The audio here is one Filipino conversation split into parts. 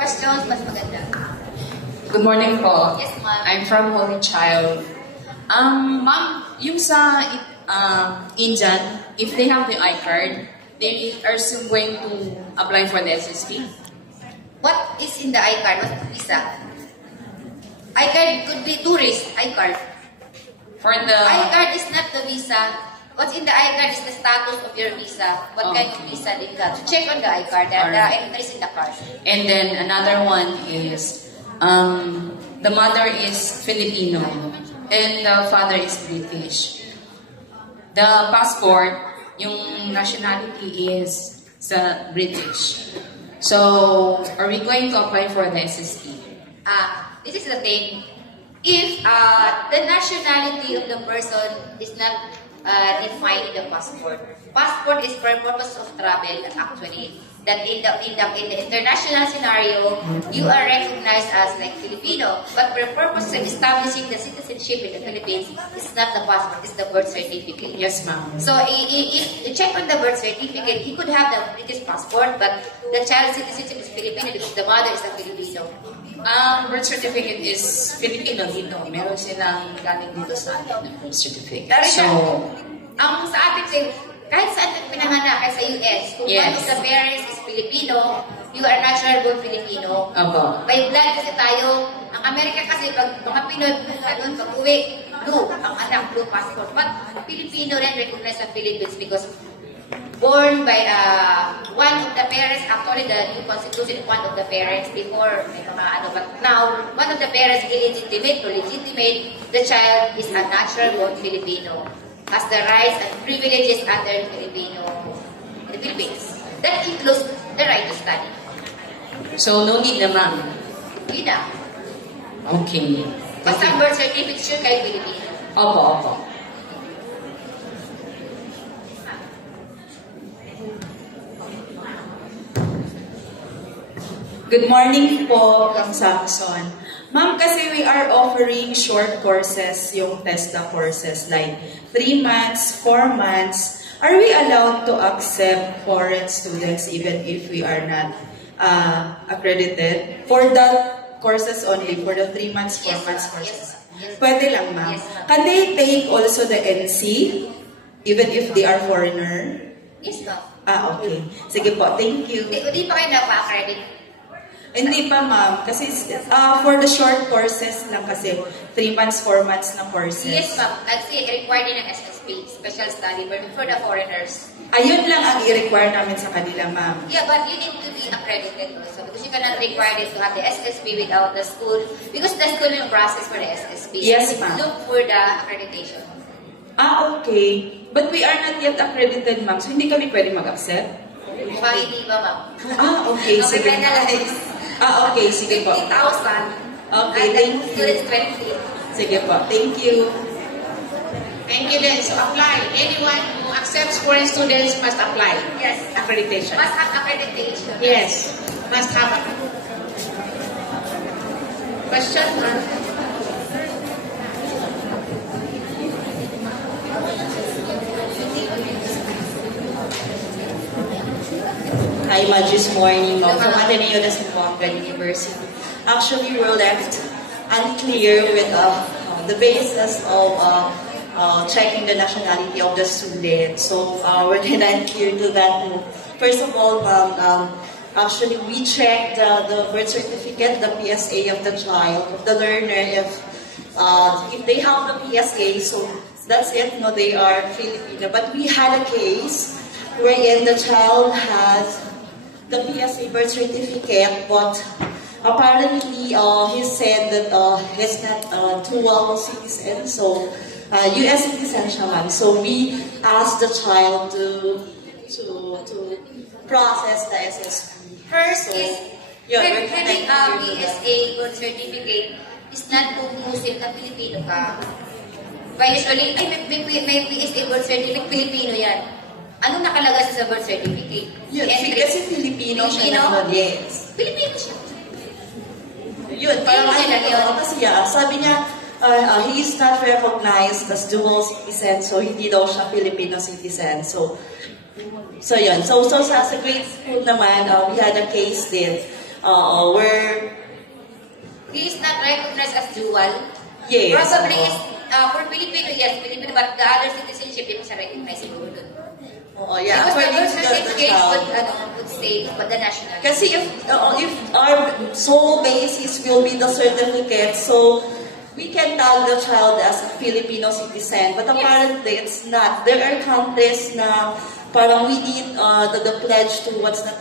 Questions, mas maganda. Good morning po. Yes, ma'am. I'm from Holy Child. Ma'am, yung sa Indian, if they have the iCard, they are soon going to apply for the SSP. What is in the iCard? What's the visa? iCard could be tourist iCard. For the iCard is not the visa. What's in the iCard is the status of your visa. What kind of visa they got. So check on the iCard. There are entries in the card. And then another one is the mother is Filipino and the father is British. The passport, yung nationality is sa British. So, are we going to apply for the SSP? This is the thing. If the nationality of the person is not defined in the passport. Passport is for purpose of travel actually. That in the international scenario, you are recognized as like Filipino. But for purpose of establishing the citizenship in the Philippines, it's not the passport, it's the birth certificate. Yes, ma'am. So if you check on the birth certificate, he could have the British passport, but the child's citizenship is Filipino because the mother is a Filipino. Birth certificate is Filipino dito. Meron silang galing dito sa atin na birth certificate. So, ang sa atin, kahit saan pinanganak, kahit sa US, kung one of the parents is Filipino, you are natural born Filipino. By blood kasi tayo, ang Amerika kasi, pag mga Pinoy, pag uwi, blue, ang anak, blue passport. But Filipino rin recognize sa Philippines because born by one of the parents, actually the new constitution of one of the parents before, may mga ano, but now, one of the parents illegitimate or legitimate, the child is a natural born Filipino, has the rights and privileges under the Philippines. That includes the right to study. So, no need na ma'am? Hindi na. Okay. Basta ang birth certificate sure kayo Filipino. Opo. Good morning po, Kang Samson. Ma'am, kasi we are offering short courses, yung TESDA courses, like 3 months, 4 months. Are we allowed to accept foreign students even if we are not accredited? For the courses only, for the 3 months, 4 months courses? Yes. Pwede lang, ma'am. Can they take also the NC, even if they are foreigner? Yes, ma'am. Okay. Sige po, thank you. Hindi pa kayo napa-accredit? Hindi pa, ma'am. Kasi for the short courses lang kasi, 3 months, 4 months na courses. Yes, ma'am. Kasi required din ng SSP, special study, but for the foreigners. Ayun lang ang i-require namin sa kanila, ma'am. Yeah, but you need to be accredited also because you cannot require it to have the SSP without the school because the school will process for the SSP. Yes, ma'am. Look for the accreditation. Okay. But we are not yet accredited, ma'am. So, hindi kami pwede mag-accept? Mukhang hindi ba, ma'am? Okay. Sige. Penalize. Okay. Sige po. 50,000. Okay, thank you. Students 20. Sige po. Thank you. Thank you then. So apply. Anyone who accepts foreign students must apply. Yes. Accreditation. Must have accreditation. Yes. Must have. Question? Hi, Majus Morning, ma'am, from Ateneo de Zamboanga University. Actually, we're left unclear with the basis of checking the nationality of the student. So, we're not clear to that. First of all, actually, we checked the birth certificate, the PSA of the child, of the learner, if they have the PSA, so that's it, no, they are Filipino. But we had a case wherein the child has the PSA birth certificate, but apparently he said that he's not dual citizen, so US citizen siya, ma'am. So we asked the child to process the SSP. First so, is yeah, having a PSA birth certificate is not conclusive na Pilipino ka. But usually, may PSA birth certificate, Pilipino yan. Ano nakalagay sa birth certificate? Yun, kasi Filipino siya naman. Yes. Filipino siya. Yun, parang kasi sabi niya, he is not recognized as dual citizen, so hindi daw siya Filipino citizen. So yun. So sa grade school naman, we had a case din where recognized as dual. Yes. Probably is, for Filipino, yes, Filipino, but the other citizenship, hindi siya recognize siguro dun. Yeah. Because the According birth to certificate child. would say what the nationality. Kasi if our sole basis will be the certificate, so we can tag the child as a Filipino citizen, but apparently it's not. There are countries na parang we need the pledge to what's that?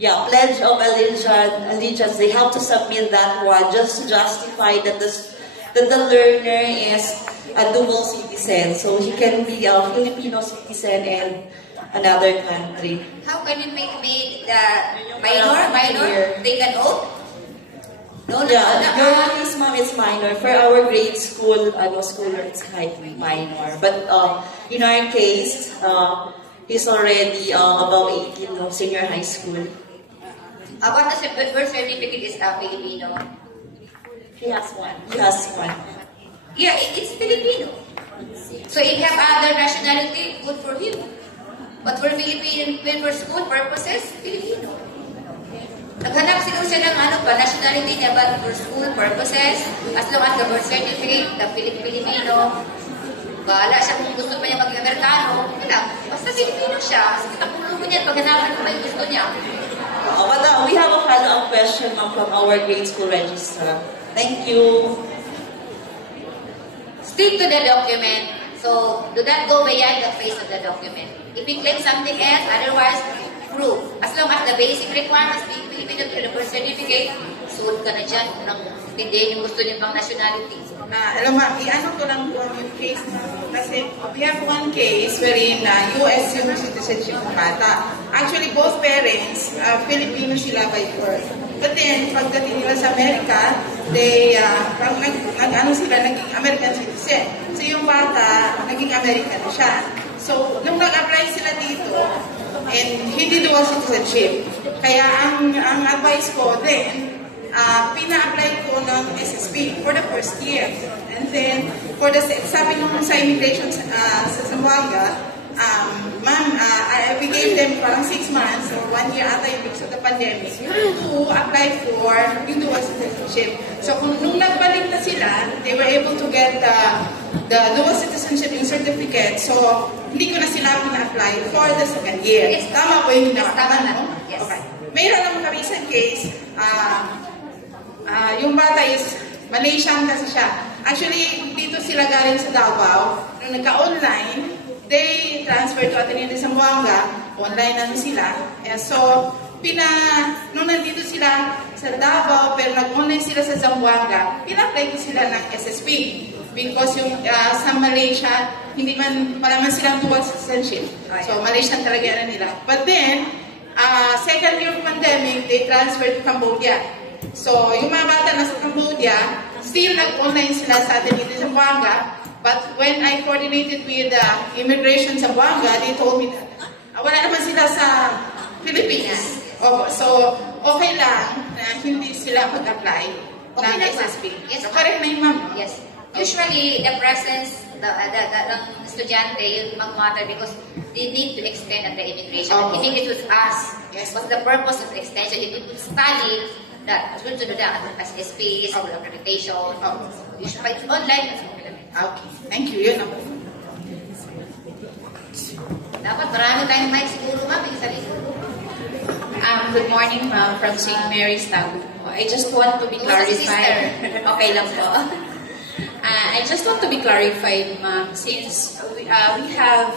Yeah, pledge of allegiance. They have to submit that one just to justify that the learner is a dual citizen, so he can be a Filipino citizen and another country. How can you make the minor take an oath? No, Yes, ma'am, it's minor. For our grade school, schooler, it's minor. But in our case, he's already about 18, senior high school. About the birth certificate is Filipino. He has one. Yeah, it's Filipino. So if you have other nationality, good for him. But for Filipino, for school purposes, Filipino. Naghanap siguro siya ng nationality niya, but for school purposes, as long as the birth certificate, the Filipino, bahala siya kung gusto pa niya maging Amerikano, basta Filipino siya, kasi kapulubo niya, paghanapan kung may gusto niya. We have a follow-up question, ma'am, from our grade school registrar. Thank you. Stick to the document. So, do not go beyond the face of the document. If you claim something else, otherwise, prove. As long as the basic requirements being Filipino to the birth certificate, suot ka na dyan kung pindihin yung gusto niyo pang nationality. Alam ma'am, i-ano ko lang po yung case na kasi we have one case wherein US yung citizenship ng bata. Actually, both parents, Filipino sila by birth. But then, pagdating nila sa Amerika, they, sila, naging American citizen. So yung bata, naging American na siya. So, nung nag-apply sila dito, and hindi dual citizenship. Kaya ang advice ko then, pina-apply ko ng SSP for the first year. And then, sabi nung sa immigration sa Zamboanga, ma'am, we gave them parang 6 months or 1 year ata yung because of the pandemic to apply for yung dual citizenship. So, nung nagbalik na sila, they were able to get the dual citizenship yung certificate. So, hindi ko na sila pina-apply for the second year. Yes. Tama po yung ginawa. Tama na. Yes. Okay. Mayroon naman kami recent case, yung bata is Malaysian kasi siya. Actually, dito sila galing sa Davao. Nung nagka-online, they transferred to Ateneo de Zamboanga. Online na sila. So, nung nandito sila sa Davao, pero nag-online sila sa Zamboanga, pina-apply ko sila ng SSP. Because yung sa Malaysia, hindi man, wala man silang dual citizenship. So, Malaysian talaga na nila. But then, second year of pandemic, they transferred to Cambodia. So, yung mga bata na sa Cambodia, still nag-online sila sa atin dito sa Zamboanga. But when I coordinated with immigration sa Zamboanga, they told me that wala naman sila sa Philippines. So, okay lang na hindi sila mag-apply ng SSP. Yes, so, correct na yung ma'am. Yes. Usually, the presence ng estudyante yung mag-matter because they need to extend at the immigration. Hindi it was us. Yes. What's the purpose of the extension? If you could study that, should do that as SP, school accreditation. You should find online. Okay. Thank you. Yun ako. Dapat marami tayong mic siguro, ma'am. Yung sarili. Good morning, ma'am, from St. Mary's Tagupo. I just want to be clarified. Okay lang po. I just want to be clarified, ma'am, since we have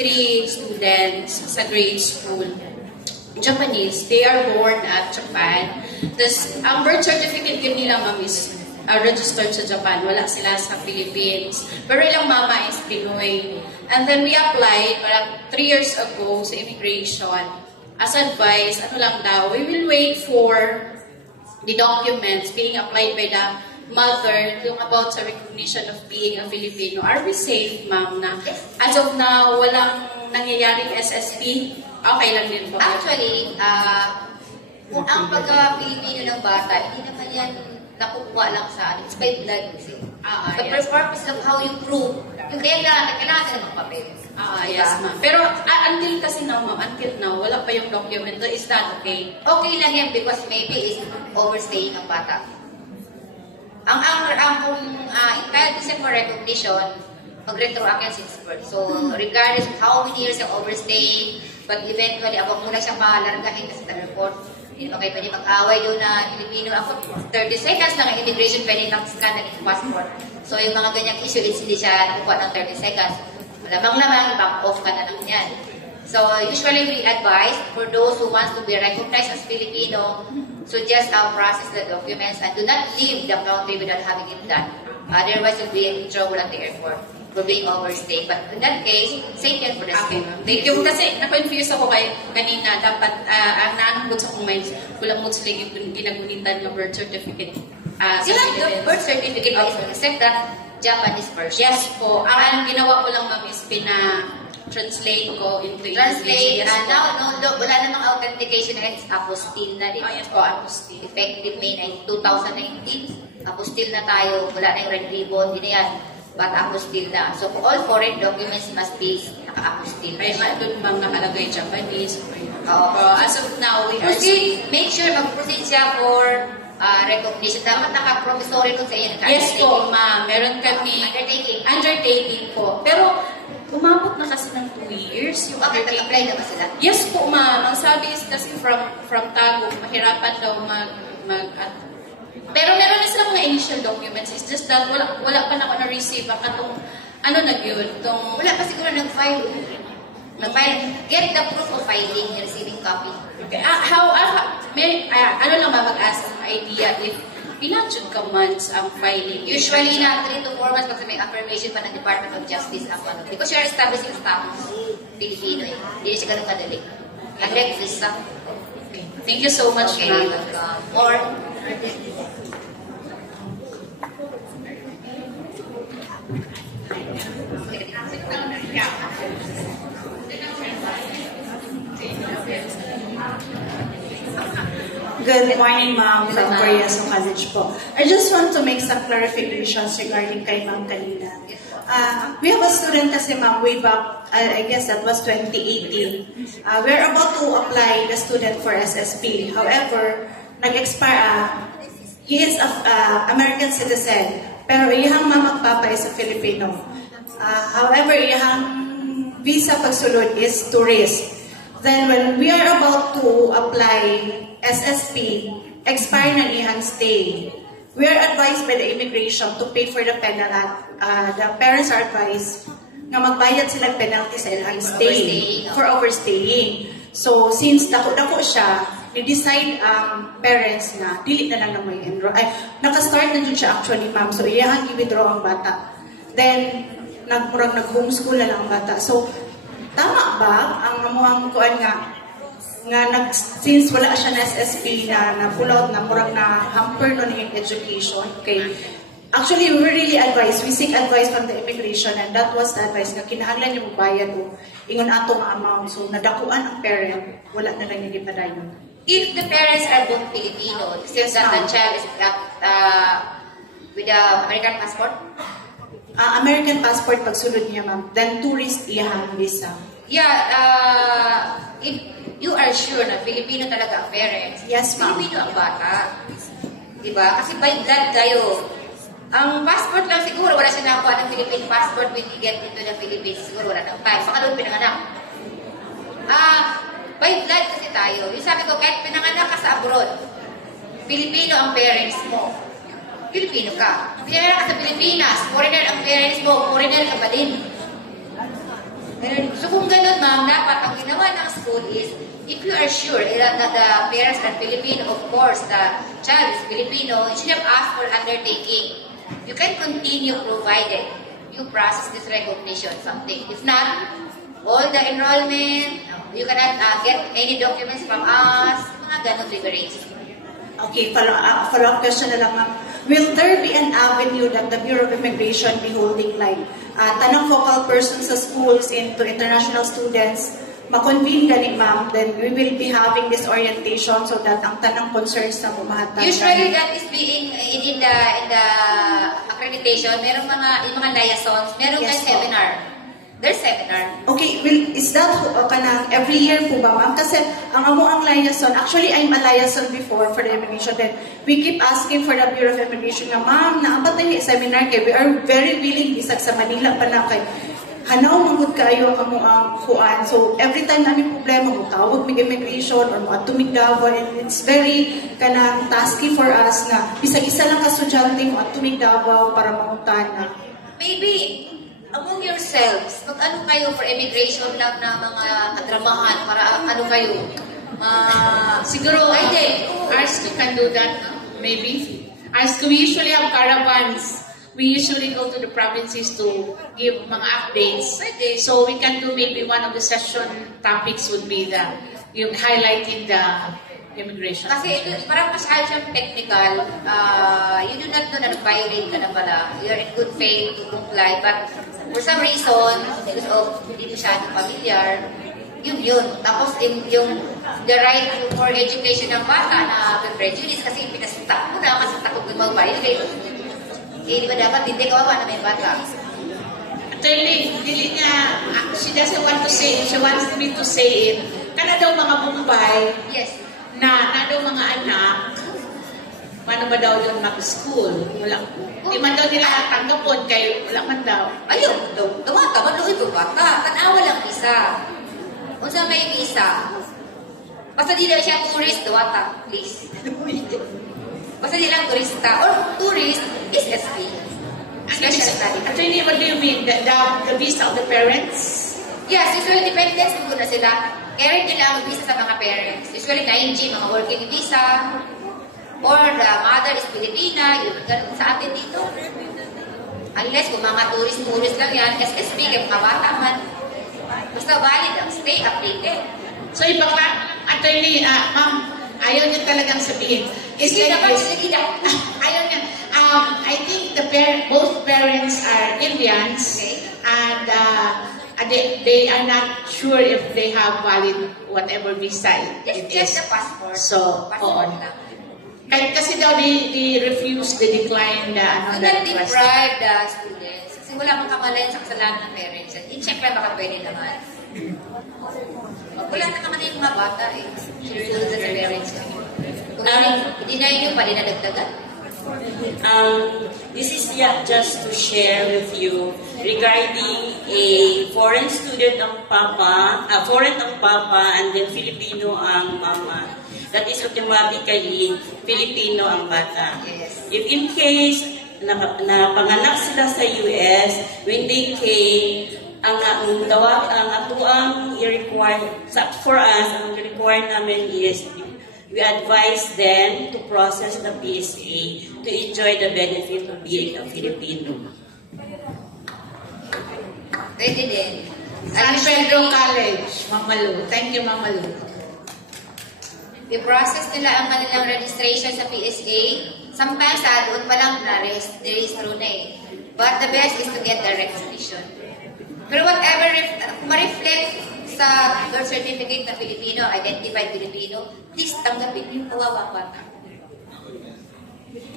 3 students sa grade school. Japanese, they are born at Japan. Ang birth certificate din nila, ma'am, is registered sa Japan. Wala sila sa Philippines. Pero ilang mama is Pinoy. And then we applied, parang 3 years ago sa immigration. As advice, ano lang daw, we will wait for the documents being applied by the mother yung about sa recognition of being a Filipino. Are we safe, ma'am, na as of now, walang nangyayaring SSP? Okay lang din po. Actually, kung ang pagka-Pilipino ng bata, hindi naman yan nakukuha lang sa it's by blood kasi. But for purpose of how you prove, yung kailangan ng mga papel. Yes, ma'am. Pero until kasi now, ma'am, until now, wala pa yung document. Is that okay? Okay lang yan because maybe is overstaying ang bata. Kung entitled siya for recognition, mag-retroact yan since birth. So, regardless of how many years yung overstaying, but eventually, ako muna siyang malargahin kasi sa report, hindi naman kayo pwede mag-away doon na Pilipino. Ako, 30 seconds lang ang immigration, pwede nang-scan ng passport. So, yung mga ganyang issue, hindi siya nakukuha ng 30 seconds. Malamang-lamang, back off ka na lang yan. So, usually we advise for those who want to be recognized as Filipino, so just process the documents and do not leave the country without having it done. Otherwise, you'll be in trouble at the airport for being overstayed. But in that case, say can for the Okay, ma'am. Thank you. Kasi na-confuse ako kanina. Dapat, ang naanong sa kong minds, kulang mo sila ginagunitan ng birth certificate. Sila, birth certificate is accept that Japanese version. Yes po. Ang ginawa ko lang, ma'am, is translate ko into Translate, English. Yes, now, wala namang authentication na it's apostille na din. yes po, apostille. Effective May 2019, apostille na tayo, wala na yung red ribbon, hindi na yan, but apostille na. So, all foreign documents must be naka-apostille. Ay, doon bang nakalagay Japanese? Oo. As of now, we are... Proceed, make sure mag-proceed siya for recognition. Dapat naka-promissory doon sa iyo. Yes po, ma'am. Meron kami... Undertaking po. Pero, umabot na kasi ng 2 years. Yung Bakit nag-apply na ba sila? Yes po, ma'am. Ang sabi is kasi from Tagum, mahirapan daw pero meron na silang mga initial documents. It's just that wala pa na ako na-receive ang atong, Wala pa siguro nag-file. Get the proof of filing, receiving copy. Okay. Ano lang ba mag-ask ang idea if ilan jud ka months ang filing? Usually na 3 to 4 months kasi may affirmation pa ng Department of Justice ang because you're establishing status Filipino eh. Hindi siya ganun kadali. Unlike visa. Okay. Thank you so much, Okay, ma'am. welcome. Or, Good morning, ma'am, from Coriaso College po. I just want to make some clarifications regarding kay ma'am kanina. We have a student kasi ma'am way back, I guess that was 2018. We're about to apply the student for SSP. However, nag-expire, he is an American citizen, pero iyang mama at papa is a Filipino. However, iyang visa pagsulod is tourist. Then when we are about to apply SSP, expire na iyang stay. We are advised by the immigration to pay for the penalty. The parents are advised na magbayad sila penalty sa ilang stay for overstaying. So since dako-dako siya, ni-decide ang parents na dili na lang na may enroll. Naka-start na dun siya actually, ma'am. So iyang i-withdraw ang bata. Then nag-homeschool na lang ang bata. So tama ba ang amuang kuan nga since wala siya na SSP na pull out na murag na hamper no yung education, okay? Actually, we really advise, we seek advice from the immigration and that was the advice nga kinahanglan yung bayad o ingon ato nga amount. So nadakuan ang parent, wala na lang yung ipadayon. if the parents are both Filipino, since that the child is with the American passport, American passport pagsulod niya, ma'am. Then tourist iyang visa. yeah, if you are sure na Filipino talaga ang parents, Yes, ma'am. Filipino ang bata. Diba? Kasi by blood tayo. Ang passport lang siguro, wala siya nakakuha ng Philippine passport when you get into the Philippines. Siguro wala ng time. Saka doon pinanganak. By blood kasi tayo. Yung sabi ko, kahit pinanganak ka sa abroad, Filipino ang parents mo. Filipino ka. Pinanganak ka sa Pilipinas, foreigner ang parents mo, foreigner ka pa din. So kung ganun, ma'am, dapat ang ginawa ng school is, if you are sure that the parents are Filipino, of course, the child is Filipino, you should have asked for undertaking. You can continue provided you process this recognition something. If not, all the enrollment, you cannot get any documents from us, mga ganun liberation. Okay, follow-up question na lang, ma'am. Will there be an avenue that the Bureau of Immigration be holding like tanang focal persons sa schools into international students, ma-convene gani ma'am, then we will be having this orientation so that ang tanang concerns na bumahatag. Usually that is being in the accreditation, merong yung mga liaisons, merong Yes, seminar. There's seminar. Okay, well, is that kanang every year po ba, ma'am? Kasi ang amo ang liaison, actually I'm a liaison before for the immigration. Then we keep asking for the Bureau of Immigration na, ma'am, naapat na yung seminar kay we are very willing, bisag sa Manila pa na kay hanaw manggod kayo ang amo ang kuan. So every time namin problema, mutawag mig immigration or mo atumig Davao, and it's very kanang tasky for us na bisag isa lang ka estudyante mo atumig Davao para mangutan na. Maybe among yourselves, mag-ano kayo for immigration lang na mga kadramahan para ano kayo? Siguro, I think, our school can do that, maybe. Our school, we usually have caravans. We usually go to the provinces to give mga updates. So we can do maybe one of the session topics would be yung highlighting the immigration. Kasi ito, parang masyado siyang technical. You do not know na nag-violate ka na pala. You're in good faith to comply. But for some reason, because of hindi masyadong familiar, yun. Tapos yung the right for education ng bata na prejudice kasi pinastak mo na kasi takot na mag-violate. Di ba dapat hindi kawawa na may bata? Actually, dili niya, she doesn't want to say it. She wants me to say it. Kana daw mga Bombay, Yes. na daw mga anak, paano ba daw yun mag-school? Wala. Di man daw nila tanggapon kay wala man daw. Ayun, dawata, maluoy ko bata. Tanawa lang visa. Kung saan may visa, basta di lang siya tourist, dawata, please. Basta di lang turista. Or tourist is SP. Special study. Actually, what do you mean? The visa of the parents? Yes, usually dependents din na sila. Kaya nila ang visa sa mga parents. Usually 9G, mga working visa. Or the mother is Filipina, yun, ganun sa atin dito. Unless kung mga tourist lang yan, SSP, kaya mga bata man. Basta valid ang stay updated. So, actually, ma'am, ayaw niya talagang sabihin. Sige dapat, sige dapat. Ayaw niya. I think both parents are Indians. Okay. And they are not sure if they have valid whatever visa it Just is. the passport. So, Passport oo. lang. Kasi daw, they refuse, they decline the Do not deprive the students. Kasi wala kang kamalayan sa kasalanan ng parents. I-check lang baka pwede naman. Wala naman yung mga bata eh. Sinusunod sa parents. Kung deny nyo pa, dinadagdagan. This is just to share with you regarding a foreign student ang papa, foreign ang papa, and then Filipino ang mama. That is automatically Filipino ang bata. Yes. If in case napanganak sila sa US, when they came, ang atuang i-require for us, ang i-require namin is we advise them to process the PSA to enjoy the benefit of being a Filipino. Pwede din. San Pedro College, Mama Lu. Thank you, Mama Lu. I-process nila ang kanilang registration sa PSA. Sometimes, doon pa lang na-register na eh. But the best is to get direct submission. Pero whatever, ma-reflect sa birth certificate na Filipino, identified Filipino, please tanggapin yung kawawang bata.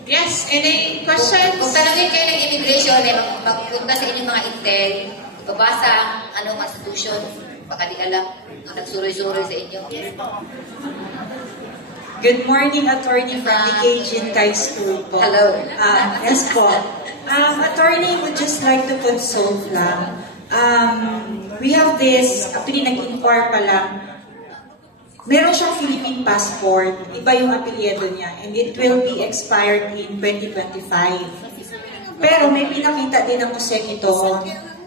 Yes, any questions? Kung talagang kayo ng immigration, magpunta sa inyong mga intel, babasa ang anong constitution, baka di alam, ang nagsuroy-suroy sa inyo. Good morning, attorney from the Cajun High School po. Hello. Yes po. Attorney, would just like to consult lang. We have this, actually nag-inquire pa lang, meron siyang Philippine passport, iba yung apelyido niya, and it will be expired in 2025. Pero may pinakita din ako sa ito,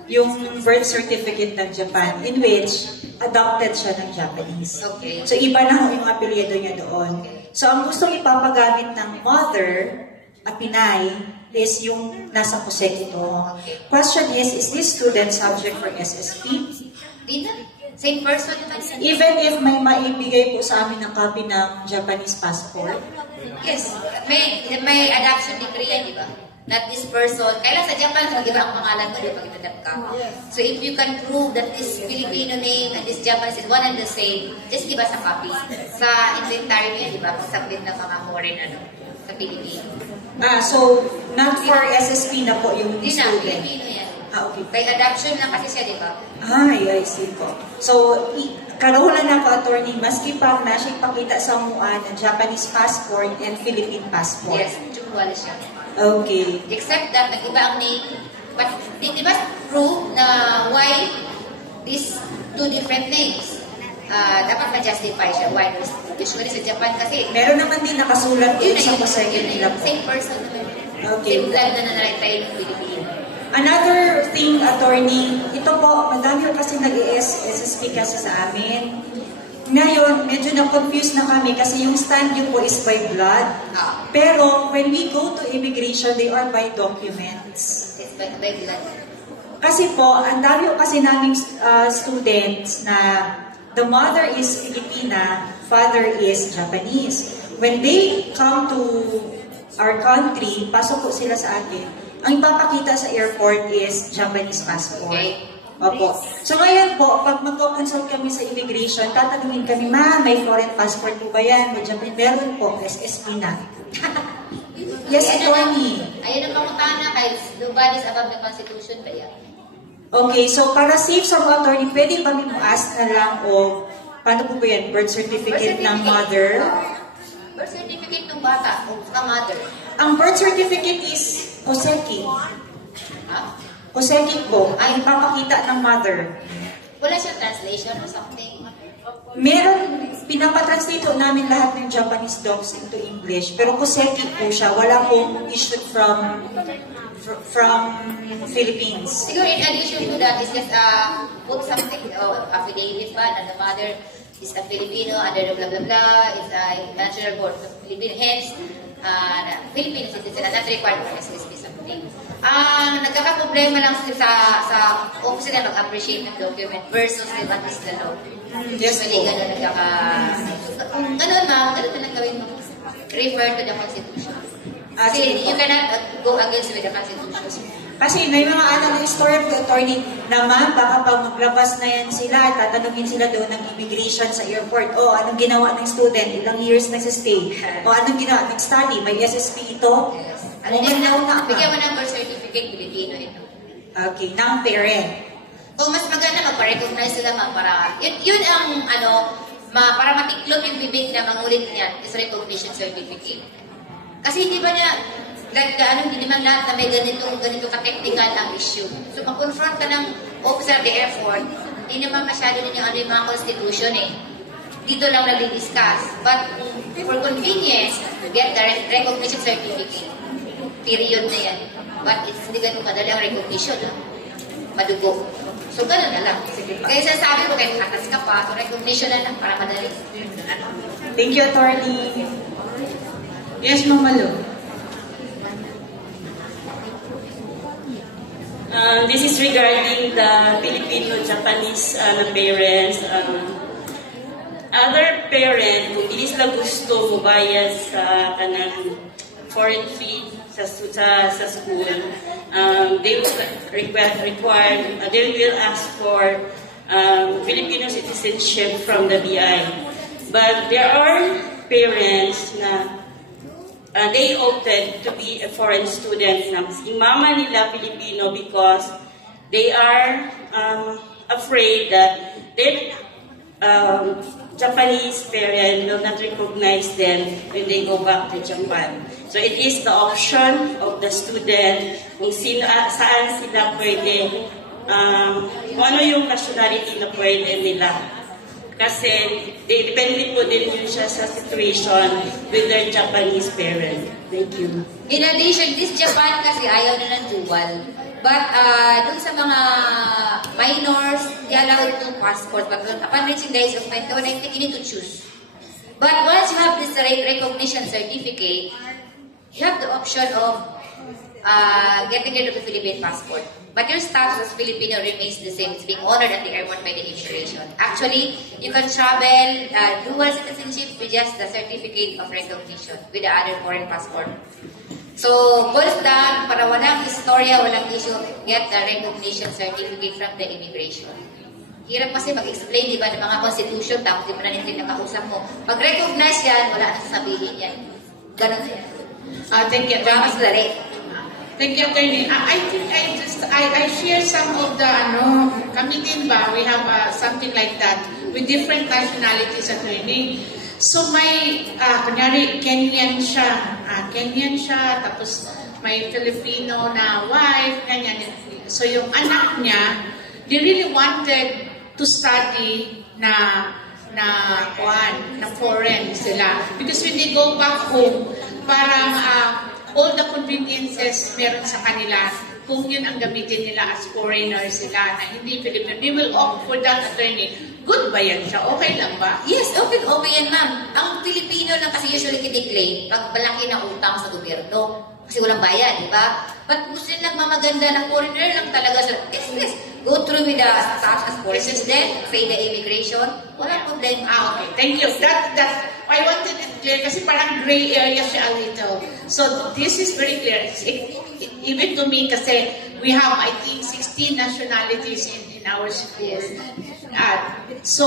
yung birth certificate ng Japan, in which adopted siya ng Japanese. Okay. So iba na yung apelyido niya doon. So ang gustong ipapagamit ng mother, a Pinay, is yung nasa Cosecito. Question is this student subject for SSP? Di na. Same person naman yan. Even if may maibigay po sa amin ng copy ng Japanese passport? Yes. May adoption decree yan, di ba? that this person, kaya sa Japan, mag-iba ang pangalan mo, di ba pag ka. So if you can prove that this Filipino name and this Japanese is one and the same, just give us a copy. Sa inventory niya, di ba, pagsabit ng mga foreign, sa Pilipino. So, not for SSP na po yung Hindi na, student? Filipino yan. Okay. By adoption lang kasi siya, di ba? I see po. So, karoon na po, attorney, maski pa na siya ipakita sa muan ng Japanese passport and Philippine passport. Yes, wala siya. Okay. Except that, nag-iba ang name. But, di ba prove na why these two different names? Dapat ma-justify siya. Why? Usually sa Japan kasi, Meron naman din nakasulat yun yun sa pasaykin nila po. same person naman. Okay. Same blood na nanatay ng Pilipino. Another thing, attorney, ito po, madami po kasi nag-SSP kasi sa amin. Ngayon, medyo na-confuse na kami kasi yung stand yun po is by blood. Pero, when we go to immigration, they are by documents. Yes, by blood. Kasi po, ang dami po kasi naming students na the mother is Filipina, father is Japanese. When they come to our country, pasok po sila sa atin, ang ipapakita sa airport is Japanese passport. Okay. Opo. So ngayon po, pag mag-consult kami sa immigration, tatanungin kami, ma, may foreign passport po ba yan? May Japanese, meron po, SSP na. Yes, attorney. Ayun ang pangutana kahit nobody's above the Constitution ba yan? Okay, so para safe sa mga attorney, pwede ba mo ask na lang o paano po ba yan? Birth certificate ng mother? Birth certificate ng bata o ng mother. Ang birth certificate is Koseki. Koseki po, ay papakita ng mother. Wala siyang translation or something? Meron, pinapatranslate po namin lahat ng Japanese docs into English, pero Koseki po siya, wala pong issued from Philippines. Siguro in addition to that is just put something, affidavit ba, na the mother is a Filipino under the blah blah blah, is a natural born Filipino, hence, Filipino citizen, not required for SSP something. Nagkakaproblema lang sa office na mag-appreciate ng document versus the what is the law. Yes Usually, po. ganun kung ganun ma'am, ganun ka gawin mo. Refer to the Constitution. Kasi you cannot go against with the Constitution. Kasi may mga ng story po, attorney, na ma'am, baka pag maglabas na yan sila, tatanungin sila doon ng immigration sa airport, anong ginawa ng student, ilang years nagsistay, anong ginawa, nag-study, may SSP ito, Yes. Bigyan mo ng birth certificate, Filipino ito. Okay, ng parent. Kung mas maganda, magpa-recognize sila ma'am para, yun ang, para matiklop yung bibig na mangulit niyan is recognition certificate. Kasi hindi ba niya, hindi naman lahat na may ganito ka-technical ang issue. So, mag-confront ka ng officer of the airport, hindi naman masyado din yung mga constitution eh. Dito lang nag-discuss. But, for convenience, get the recognition certificate. Period na yan. But, hindi ganun kadali ang recognition. Madugo. So, ganun na lang. Kaya sasabi ko, kahit atas ka pa, so recognition na lang para madali. Thank you, attorney. Yes, Mama Lo. This is regarding the Filipino-Japanese parents. Other parent, kung hindi sila gusto mubayad sa kanang foreign fee sa school, they will ask for Filipino citizenship from the BI. But there are parents na they opted to be a foreign student na si mama nila Filipino because they are afraid that their Japanese parent will not recognize them when they go back to Japan. So it is the option of the student kung saan sila pwede, kung ano yung nationality na pwede nila. Kasi depende po din yun siya sa situation with their Japanese parent. Thank you. In addition, this Japan kasi ayaw na ng dual. But dun sa mga minors, they allowed to passport. But upon reaching the age of 21, I think you need to choose. But once you have this recognition certificate, you have the option of getting rid of the Philippine passport. But your status as Filipino remains the same. It's being honored at the airport by the immigration. Actually, you can travel dual citizenship with just the certificate of recognition with the other foreign passport. So, boils down, para walang istorya, walang issue, get the recognition certificate from the immigration. Hirap kasi mag-explain, di ba, ng mga constitution, tapos di mo na nila nakausap mo. Pag-recognize yan, wala na sasabihin yan. Ganun yan. Thank you. Mas lari. Thank you, Attorney. I share some of the, kami din ba, we have something like that with different nationalities, Attorney. So may, kunyari, Kenyan siya, tapos may Filipino na wife, ganyan. So yung anak niya, they really wanted to study na foreign sila. Because when they go back home, parang all the conveniences meron sa kanila, kung yun ang gamitin nila as foreigners sila na hindi Filipino, they will opt for that, Attorney. Good ba yan siya? Okay lang ba? Yes, okay yan, ma'am. Ang Pilipino lang kasi usually kiniklaim pag malaki na utang sa gobyerno. Kasi walang bayad, di ba? But gusto nilang mamaganda na foreigner lang talaga sila. Yes. Go through with the tax as foreigners, then pay the immigration. Walang problema. Okay. Thank you. That I wanted it clear kasi parang gray area siya a little. So this is very clear. Even to me kasi we have, I think, 16 nationalities in our school. So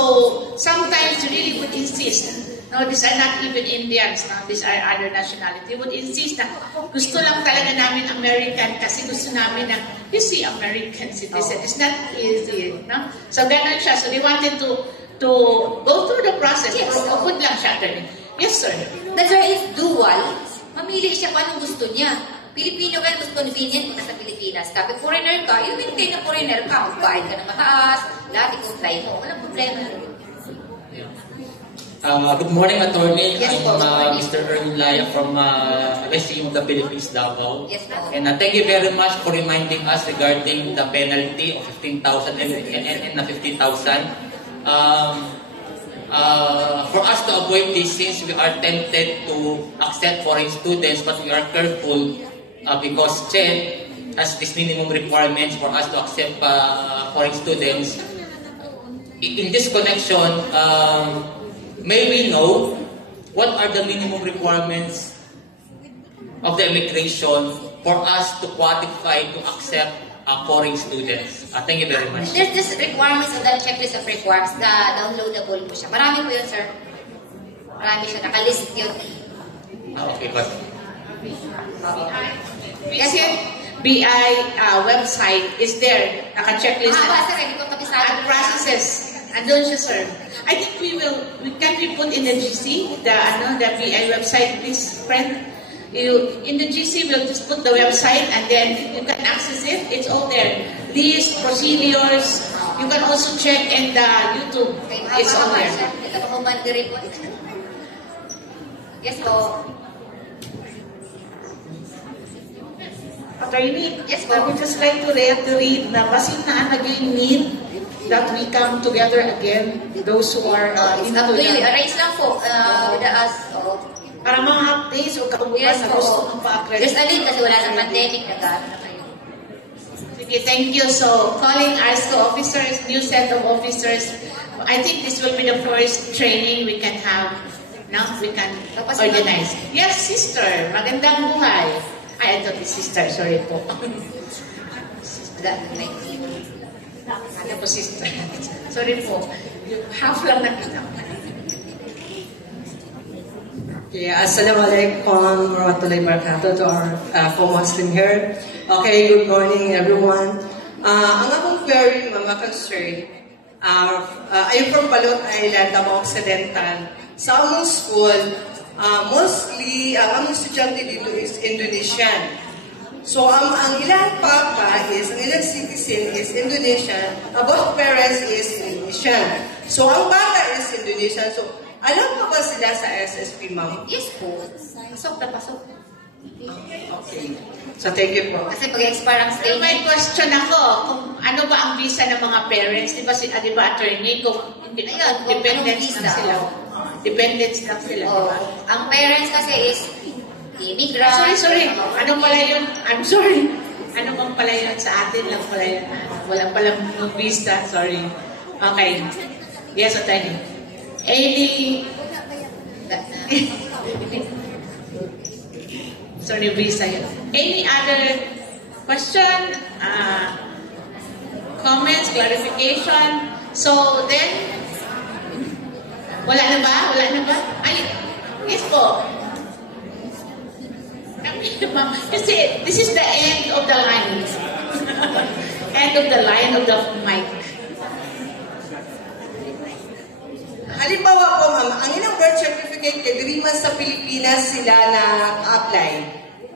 sometimes you really would insist. No, these are not even Indians. No, these are other nationality. Would insist na gusto lang talaga namin American kasi gusto namin na you see American citizen. It's not easy. No? So ganun siya. So they wanted to go through the process. Yes. Good lang siya. Yes, sir. That's why it's dual. Mamili siya kung anong gusto niya. Pilipino ka, mas convenient punta sa Pilipinas. Kapag foreigner ka, you maintain na foreigner ka. Magbayad ka ng mataas, lahat i-comply mo. Walang problema. Good morning, Attorney. Yes, I'm Mr. Erwin Laya from LSU of the Philippines, Davao. Yes, and thank you very much for reminding us regarding the penalty of 15,000 and the 50,000. For us to avoid this, since we are tempted to accept foreign students, but we are careful because CHED has this minimum requirements for us to accept foreign students. In this connection, may we know what are the minimum requirements of the immigration for us to qualify to accept foreign students? Thank you very much. There's this requirements of the checklist of requirements, the downloadable po siya. Marami po yun, sir. Marami siya. Nakalist yun. Okay, but... Yes, BI website is there. Naka-checklist. Sir, hindi ko kabisado. And processes. Andun siya, sir. I think can we put in the GC, the BI website, please, friend? In the GC, we'll just put the website and then you can access it. It's all there. List, procedures. You can also check in the YouTube. It's all there. Yes, po. Attorney, yes, I would just like to reiterate na basin na naging need that we come together again, those who are into the... Arrange lang po with us. Para mga updates o katungkulan na gusto mong pa-accredit. Just a little kasi wala ng pandemic, nag-ano na kayo. Okay, thank you. So, calling ARSCO officers, new set of officers, I think this will be the first training we can have. Now we can organize. Yes, sister. Magandang buhay. Ay, ito, sister. Sorry po. Ano po, sister? Sorry po. Half lang nakita ko. Okay, Assalamualaikum warahmatullahi wabarakatuh to our co-Muslim here. Okay, good morning everyone. Ang akong very mga concern, I'm from Balot Island, Davao Occidental. Sa among school, mostly, ang among estudyante dito is Indonesian. So, ang ilang papa is, ang ilang citizen is Indonesian, both parents is Indonesian. So, ang bata is Indonesian. So, alam mo ba sila sa SSP, ma'am? Yes po. Pasok na pasok. Okay. So, thank you po. Kasi pag-expire ang stay. May question ako, kung ano ba ang visa ng mga parents? Di ba, attorney, kung dependents lang sila. Dependents lang sila, di ba? Ang parents kasi is immigrant. Sorry. Ano pala yun? I'm sorry. Ano bang pala yun? Sa atin lang pala yun. Wala palang visa. Sorry. Okay. Yes, attorney. Attorney Brisa. Any other question, comments, clarification? So then, wala na ba? Wala na ba? Ay, yes po. Kasi this is the end of the line. End of the line of the mic. Halimbawa po, ma'am, ang ilang birth certificate kay diri man sa Pilipinas sila na-apply.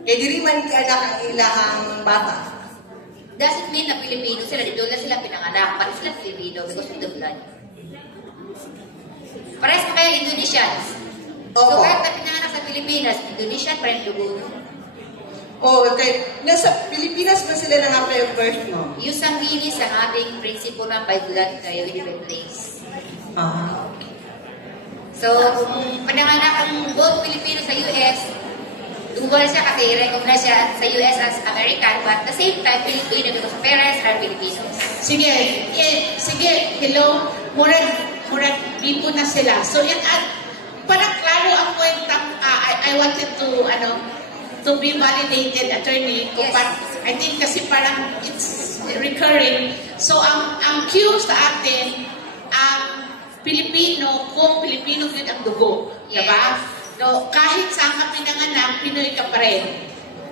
Kay diri man anak ang ilang bata. Doesn't mean na Pilipino sila, dito na sila pinanganak, pati sila Pilipino because of the blood. Parehas pa kayo Indonesians. So kahit na pinanganak sa Pilipinas, Indonesian pa rin dugo. Okay. Nasa Pilipinas ba sila nang-apply of birth mo? Yung sanguinis ang ating prinsipyo ng by blood kayo in different place. So, kung pananganak ang both Pilipino sa US, dugal siya kasi recognize siya sa US as American, but at the same time, Filipino because parents are Filipinos. Sige, hello, murag bipo na sila. So, yan, para klaro ang kwenta, I wanted to be validated, attorney. Yes. I think kasi parang it's recurring. So, ang cue sa atin, ang Pilipino, kung Pilipino yun ang dugo. Yes. Diba? No, kahit saan ka pinanganak, Pinoy ka pa rin.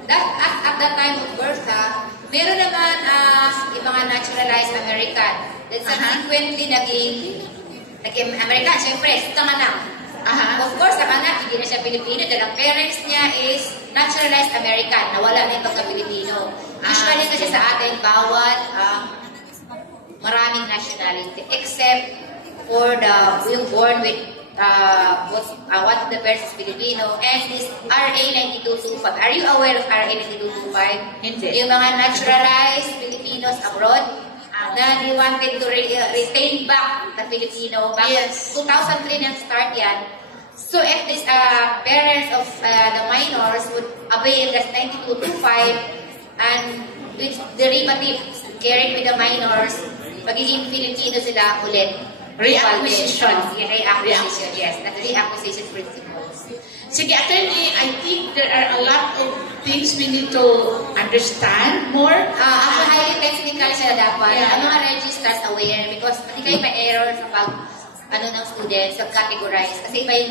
At that time of birth, meron naman yung mga naturalized American. Then subsequently, naging American, syempre, sa anak. Of course, sa anak, hindi na siya Pilipino dahil ang parents niya is naturalized American, nawala na yung pagka-Pilipino. Usually kasi sa atin, bawat maraming nationality, except for yung born with one of the parents is Filipino, and this RA 9225. Are you aware of RA 9225? Hindi. Yung mga naturalized Filipinos abroad, na they wanted to retain back the Filipino. Back Yes. 2003 nang start yan. So if these parents of the minors would avail the 9225 and with derivative carried with the minors, magiging Filipino sila ulit. Reacquisition. Reacquisition, yes. That's reacquisition principle. Sige, attorney, I think there are a lot of things we need to understand more. Actually, highly technical siya dapat. Ang mga registrars aware because hindi kayo ma-error sa ng students, sa categorize. Kasi iba yung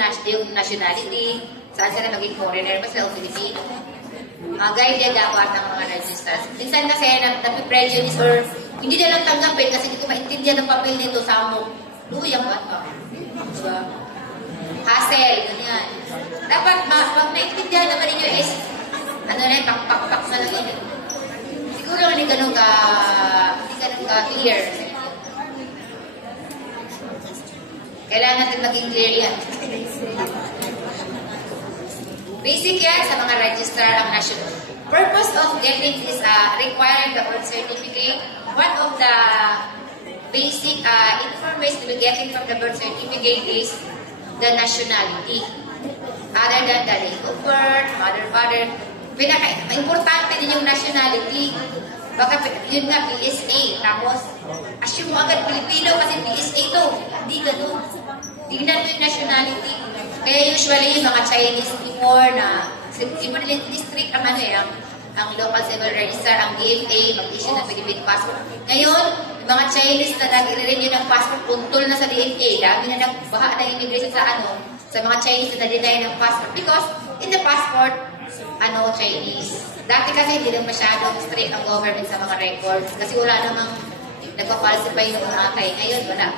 nationality, saan sila maging foreigner, basta o Filipino. Guide yan dapat ng mga registrars. Minsan kasi napiprejudice or hindi na lang tanggapin kasi hindi ko maintindihan ng papel nito sa mo. Luyang ba ito? Diba? Hassle, ganyan. Dapat, pag naintindihan naman ninyo is, pak na lang yun. Siguro hindi ganun ka-clear sa inyo. Kailangan natin maging clear yan. Basic yan sa mga registrar ang national. Purpose of getting this, requiring the birth certificate, one of the basic information we're getting from the birth certificate is the nationality. Other than the date of birth, mother, father, importante din yung nationality. Baka yun nga, PSA. Tapos, assume mo agad Pilipino kasi PSA to. Hindi ganun. Tignan mo yung nationality. Kaya usually, yung mga Chinese before na, district ang ang local civil register, ang DFA, mag-issue ng Philippine passport. Ngayon, yung mga Chinese na nag-renew ng passport, puntol na sa DFA, dami na nagbaha ng immigration sa mga Chinese na na-deny ng passport. Because in the passport, Chinese. Dati kasi hindi lang masyadong strict ang government sa mga records kasi wala namang nagpa-falsify yung mga atay. Ngayon, wala.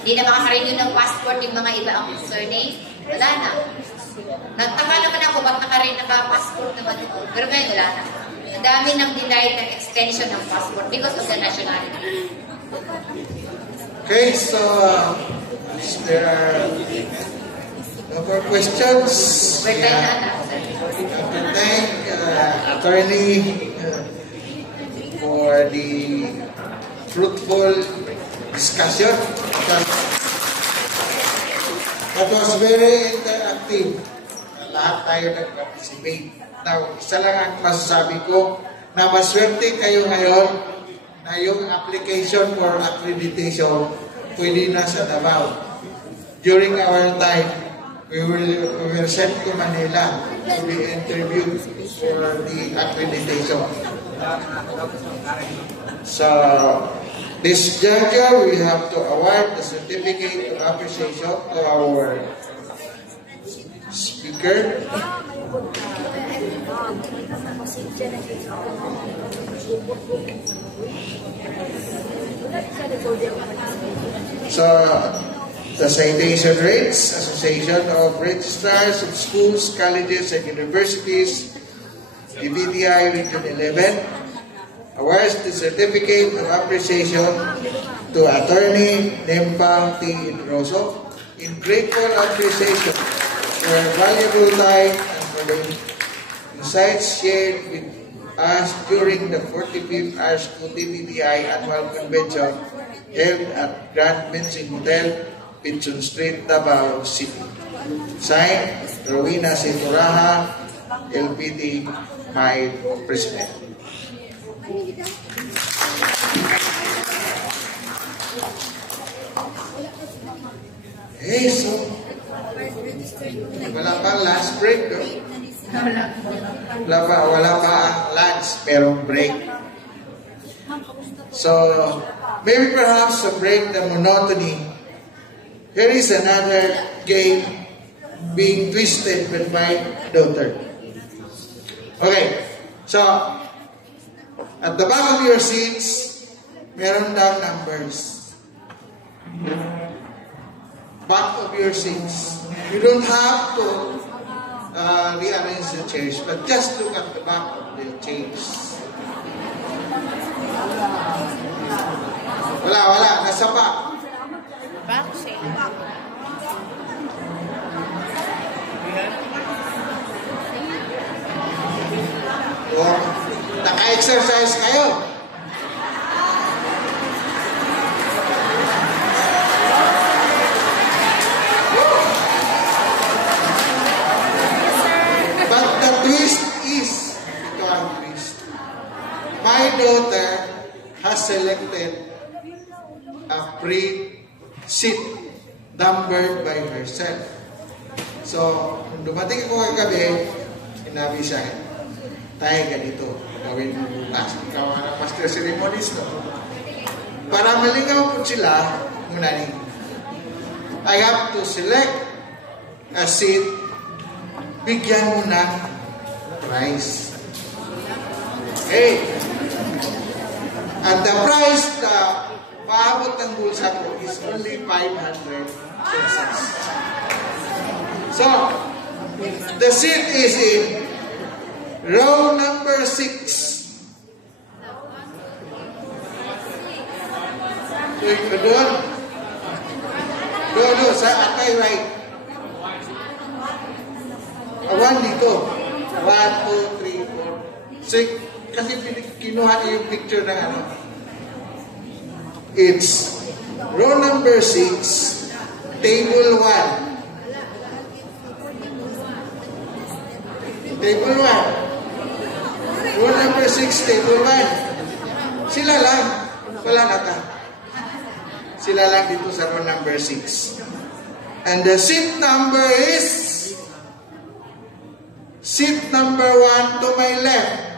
Hindi na makaka-renew ng passport yung mga iba ang surname. Wala na. Nagtaka naman ako, ba't naka-passport naman ito? Pero ngayon, wala na. Ang dami nang denied ng extension ng passport because of the nationality. Okay, so there are no more questions. We're done na. To thank attorney for the fruitful discussion. That was very interactive. Lahat tayo nag-participate. Now, isa lang ang masasabi ko na maswerte kayo ngayon na yung application for accreditation pwede na sa Davao. During our time, we will send to Manila to be interviewed for the accreditation. So, this juncture, we have to award the certificate of appreciation to our speaker. So, the Citation Rates, Association of Registrars of Schools, Colleges, and Universities, DBTI Region 11, awards the Certificate of Appreciation to Attorney Nempang T. Rosso in grateful appreciation for her valuable time and for the insights shared with us during the 45th ASCO DBTI Annual Convention held at Grand Mincing Hotel, Pinson Street, Davao City. Signed, Rowena Situraha, LPD, my President. Hey, so, wala pang last break, no? Wala pa ang lunch, merong break. So, maybe perhaps to break the monotony, here is another game being twisted with my daughter. Okay, so, at the back of your seats, meron daw numbers. Back of your seats. You don't have to rearrange the chairs, but just look at the back of the chairs. Wala, nasa back. Back seat. O, naka-exercise kayo. But the twist is, ito ang twist. My daughter has selected a free seat numbered by herself. So, nung dumating ako kagabi, sinabi siya, tayo ganito, gawin mo bukas. Ikaw ang master ceremonies, no? Para malingaw po sila, muna ni, I have to select a seat, bigyan mo ng price. Okay. And the price na paabot ng bulsa ko is only 500 pesos. So, the seat is in row number 6. So, doon, sa at my right. One dito. 1, 2, 3, 4, 6. Kasi kinuha niya yung picture ng ano. It's row number 6, table 1. Table 1. Row number 6, table 1. Sila lang. Wala nata. Sila lang dito sa row number 6. And the seat number is seat number 1 to my left.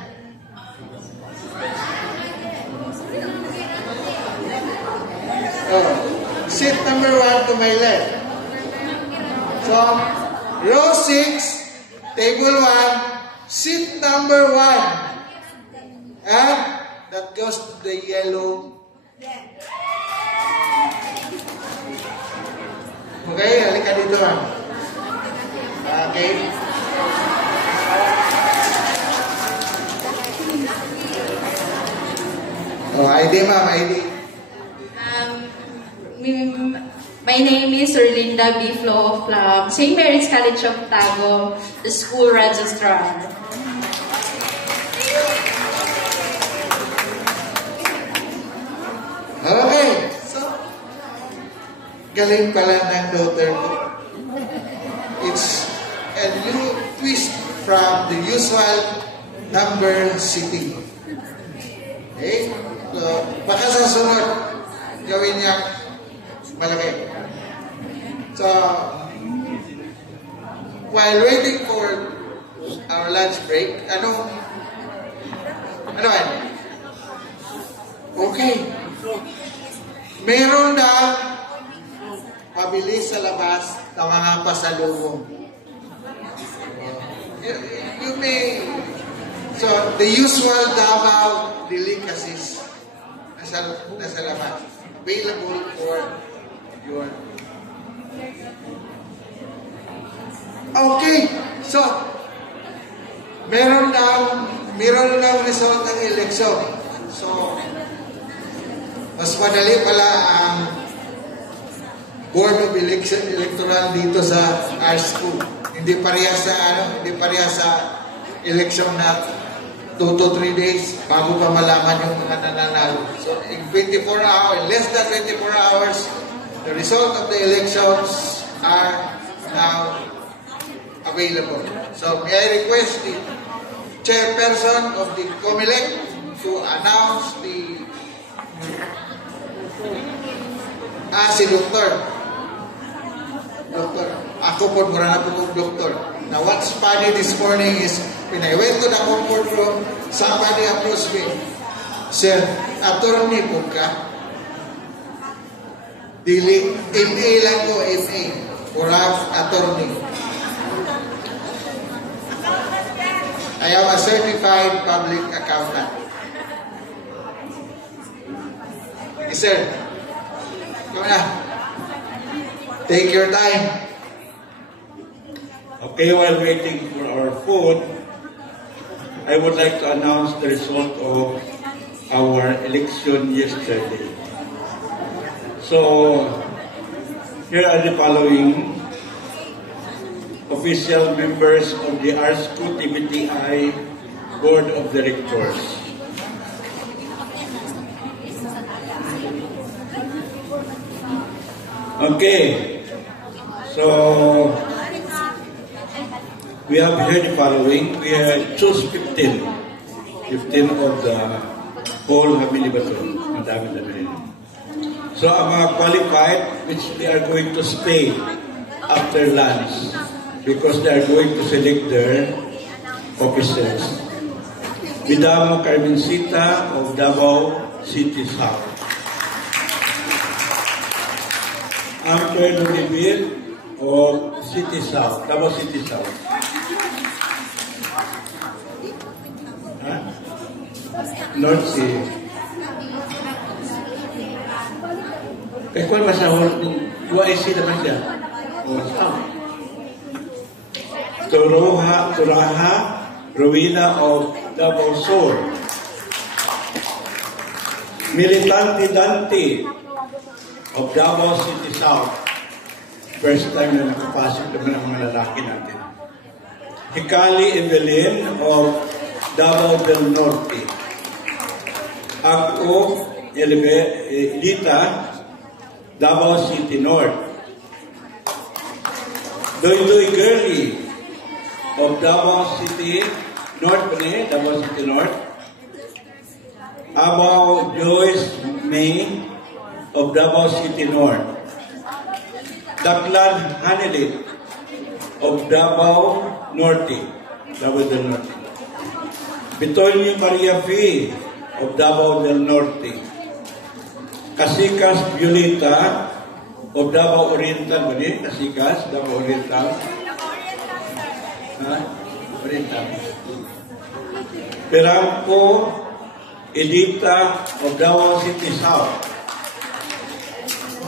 Oh, seat number 1 to my left. So, row 6, table 1, seat number 1. And that goes to the yellow. Okay, halika dito lang. Okay. Oh, ID ma'am, ID. My name is Erlinda B. Flo from St. Mary's College of Tago, the school registrar. Okay. So, galing pala ng daughter ko. It's a new twist from the usual number city. Okay? So, baka sa sunod, gawin niya malaki. So, while waiting for our lunch break, ano yan? Okay. Meron na pabili sa labas ng mga pasalubong. You may, so the usual Davao delicacies nasa labas, available for your. Okay, so meron na result ng eleksyon. So mas madali pala ang Board of Electoral dito sa our school. Hindi pareha sa election na 2 to 3 days bago pa malaman yung mga nananalo. So in 24 hours, less than 24 hours, the result of the elections are now available. So may I request the chairperson of the COMELEC to announce the si Doktor. Ako po, mura na po Doktor. Now what's funny this morning is when I went to the comfort room, somebody approached me. Sir, attorney po ka? Dili, MA lang ko, MA. Mura attorney. I am a certified public accountant. Yes, sir. Come na. Take your time. Okay, while waiting for our food, I would like to announce the result of our election yesterday. So, here are the following official members of the ARSCO TBTI Board of Directors. Okay, so we have here the following. We choose 15 of the whole Hamili Baton. So ang mga qualified, which they are going to stay after lunch because they are going to select their officers. Vidamo Carmencita of Davao City South. Amter Lulibit of City South, Davao City South. North Sea. Kaya kung masahol, UIC naman siya. Turaha, Rowena of Davao Sur. Militante Dante of Davao City South. First time na nakapasok naman ang mga lalaki natin. Hikali Evelyn of Davao del Norte. Ako, Elita, Davao City North. Doy Girly of Davao City North, Davao City North. Abaw Joyce May of Davao City North. Daklan Hanelit of Davao Norte, Davao del Norte. Bitolio Maria V of Davao del Norte. Casikas Violeta of Davao Oriental, Casikas, Davao Oriental. Oriental. Peramco Edita of Davao City South.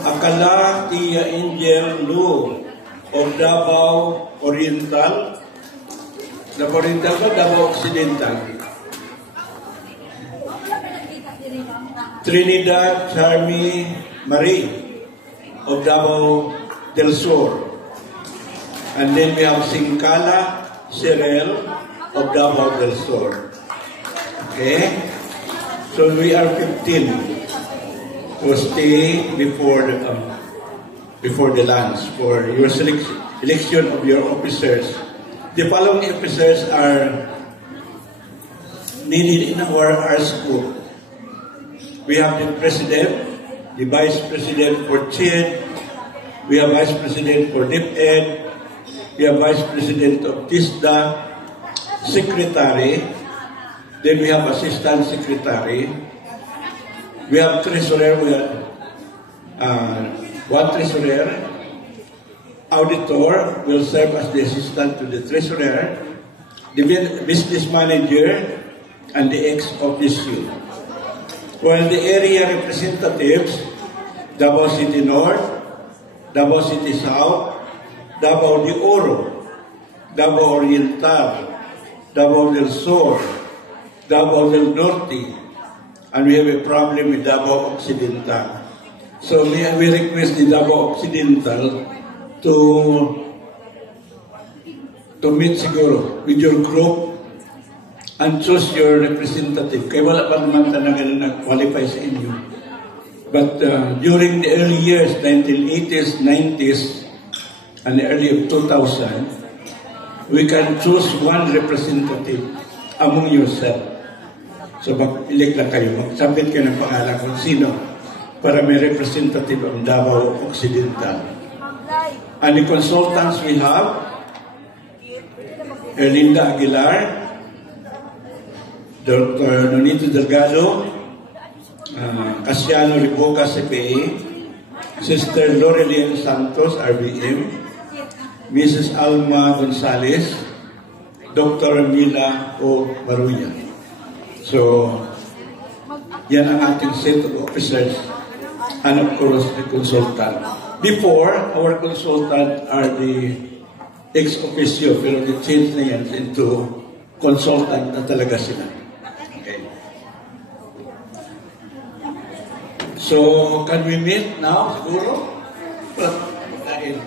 Akala Tia Angel Lu of Davao Oriental. Davao Oriental ba? Davao Occidental. Trinidad Charmy Marie of Davao del Sur. And then we have Singkala Cyril of Davao del Sur. Okay? So we are 15 to stay before the lunch for your election of your officers. The following officers are needed in our school. We have the president, the vice president for CHED, we have vice president for DepEd, We have Vice President of TISDA, Secretary, then we have Assistant Secretary, we have Treasurer, we have one Treasurer, Auditor will serve as the Assistant to the Treasurer, the Business Manager, and the ex-officio. While the area representatives, Davao City North, Davao City South, Davao de Oro, Davao Oriental, Davao del Sur, Davao del Norte, and we have a problem with Davao Occidental. So we request the Davao Occidental to meet siguro with your group and choose your representative. Kaya wala pa naman talaga na nag-qualify sa inyo. But during the early years, 1980s, 90s, and the early of 2000, we can choose one representative among yourself. So mag-elect lang kayo, magsabit kayo ng pangalan kung sino para may representative ang Davao Occidental. And the consultants we have, Erlinda Aguilar, Dr. Nonito Delgado, Casiano Riboca, CPA, Sister Lorelyn Santos, RBM, Mrs. Alma Gonzalez, Dr. Mila O. Baruya. So, yan ang ating set of officers and of course the consultant. Before, our consultant are the ex-officio, pero the-change na yan into consultant na talaga sila. Okay. So, can we meet now, siguro? Dahil.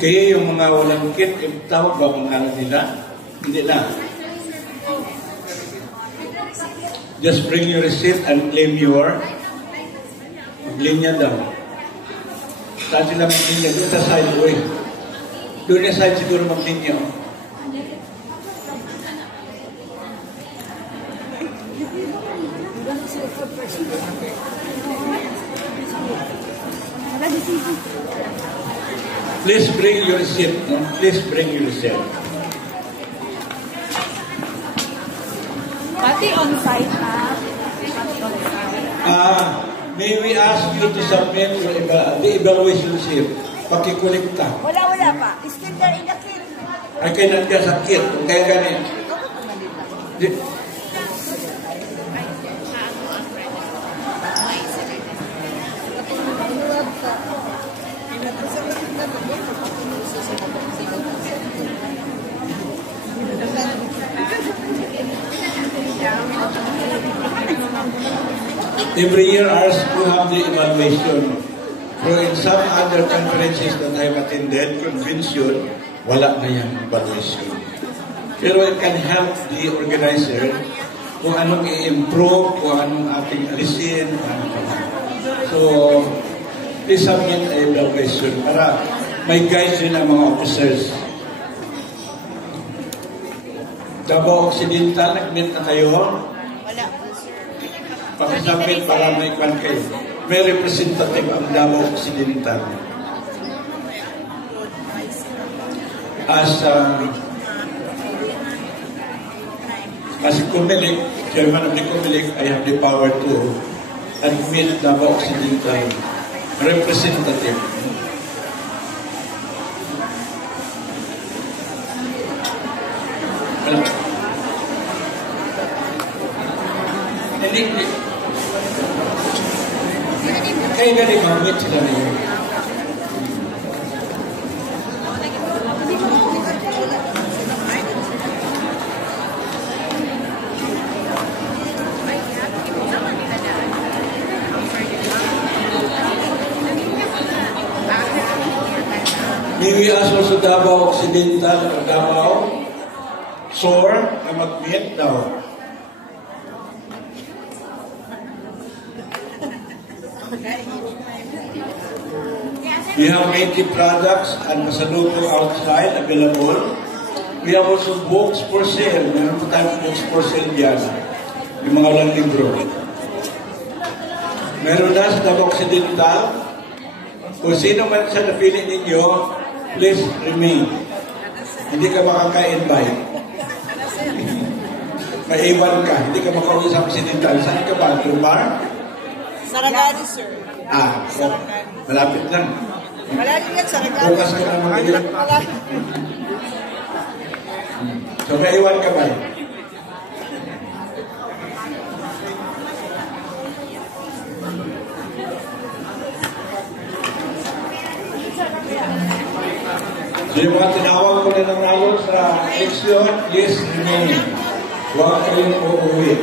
Okay, yung mga walang kit, tawag ba kung ano nila? Hindi na. Just bring your receipt and claim your linya daw. Saan sila mag-linya? Doon sa sideway. Doon yung side siguro mag-linya. Please bring your receipt. Please bring your receipt. Pati on-site na. May we ask you to submit the evaluation receipt? Pakikulikta. Wala pa. Still there in the kit. Ay, kaya nandiyan sa kit. Kaya ganit. Every year, ours will have the evaluation. So in some other conferences that I've attended, convention, wala na yung evaluation. Pero it can help the organizer kung anong i-improve, kung anong ating alisin. So, please submit an evaluation para may guide rin ang mga officers. Davao Occidental, nag-meet na kayo? Pakisabit para may kwan kayo. May representative ang Davao Occidental. As Comelec, chairman of the Comelec, I have the power to admit Davao Occidental representative. Hindi. Kaya gani mag-meet sila na yun. May we ask also Davao Occidental or Davao Sur na mag-meet daw. We have 80 products and pasalubong outside available. We have also books for sale. Meron po tayong books for sale dyan. Yung mga walang libro. Meron na sa Davao Occidental. Kung sino man sa napili ninyo, please remain. Hindi ka makaka-invite. Maiwan ka. Hindi ka makauwi sa Occidental. Saan ka ba? Lumar? Saragani, sir. So, malapit lang. Malapit yan, Saragani. Bukas ka na mag-iwan. So, maiwan ka ba? So, yung mga tinawag ko na nanalo sa eleksyon, please remain. Huwag kayong uuwi.